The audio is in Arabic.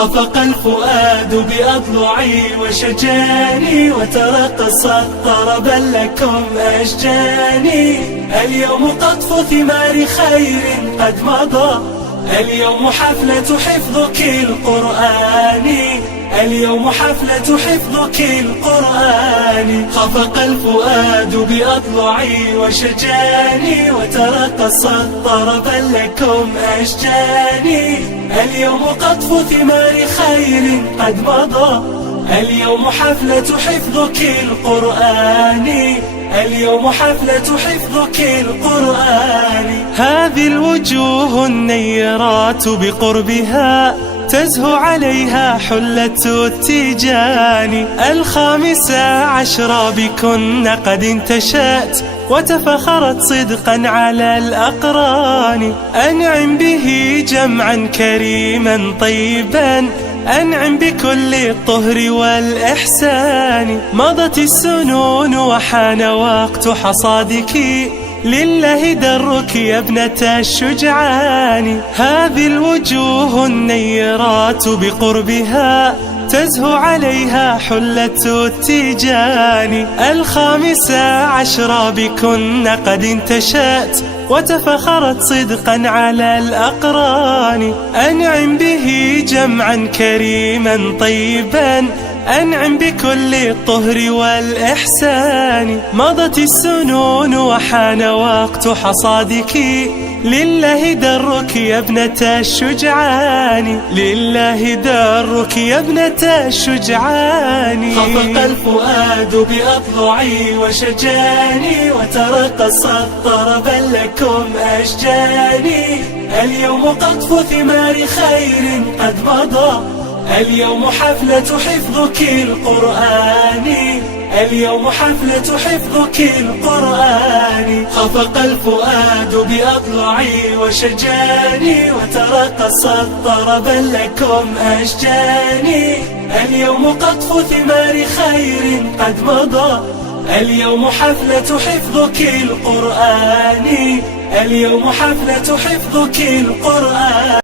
خفق الفؤاد بأضلعي وشجاني، وترقصت طربا لكم أشجاني. اليوم قطف ثمار خير قد مضى، اليوم حفلة حفظك القرآن، اليوم حفلة حفظك القرآن. خفق الفؤاد بأضلعي وشجاني، وترقصت طربا لكم أشجاني. اليوم قطف ثمار خير قد مضى، اليوم حفلة حفظك القرآن، اليوم حفلة حفظك القرآن. هذه الوجوه النيرات بقربها تزهو عليها حلة التيجان. 15 بكن قد انتشأت وتفخرت صدقا على الأقران. أنعم به جمعا كريما طيبا، أنعم بكل الطهر والإحسان. مضت السنون وحان وقت حصادك، لله درك يا ابنة الشجعان. هذه الوجوه النيرات بقربها تزهو عليها حلة التيجان. 15 بكن قد انتشأت وتفخرت صدقا على الأقران. أنعم به جمعا كريما طيبا، أنعم بكل الطهر والإحسان. مضت السنون وحان وقت حصادك، لله درك يا ابنة الشجعان، لله درك يا ابنة الشجعان. خفق الفؤاد بأضلعي وشجاني، وترقصت طربا لكم أشجاني. اليوم قطف ثمار خير قد مضى، اليوم حفلة حفظك القرآن، اليوم حفلة حفظك القرآن. خفق الفؤاد بأضلعي وشجاني، وترقصت طربا لكم أشجاني. اليوم قطف ثمار خير قد مضى، اليوم حفلة حفظك القرآن، اليوم حفلة حفظك القرآن.